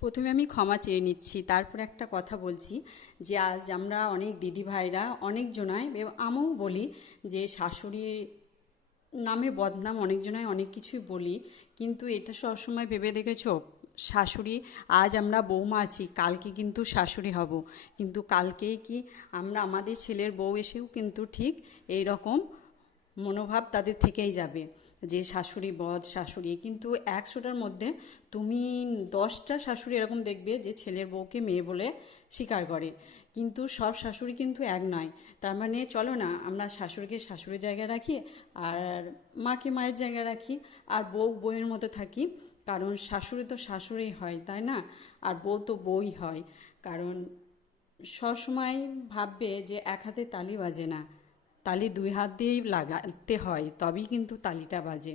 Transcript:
প্রথমে আমি ক্ষমা চেয়ে নিচ্ছি, তারপরে একটা কথা বলছি যে আজ আমরা অনেক দিদিভাইরা অনেকজনাই আমিও বলি যে শাশুড়ি নামে বদনাম অনেকজনাই অনেক কিছুই বলি, কিন্তু এটা সবসময় ভেবে দেখেছো শাশুড়ি, আজ আমরা বৌমা আছি, কালকে কিন্তু শাশুড়ি হব, কিন্তু কালকেই কি আমরা আমাদের ছেলের বউ এসেও কিন্তু ঠিক এই রকম মনোভাব তাদের থেকেই যাবে যে শাশুড়ি বদ শাশুড়ি, কিন্তু 100টার মধ্যে তুমি 10টা শাশুড়ি এরকম দেখবে যে ছেলের বউকে মেয়ে বলে স্বীকার করে, কিন্তু সব শাশুড়ি কিন্তু এক নয়। তার মানে চলো না আমরা শাশুড়িকে শাশুড়ির জায়গায় রাখি, আর মাকে মায়ের জায়গায় রাখি, আর বউ বউয়ের মতো থাকি, কারণ শাশুড়ি তো শাশুড়ি হয় তাই না, আর বউ তো বউই হয়। কারণ সবসময় ভাববে যে এক হাতে তালি বাজে না, তালি দুই হাত দিয়েই লাগাতে হয়, তবেই কিন্তু তালিটা বাজে।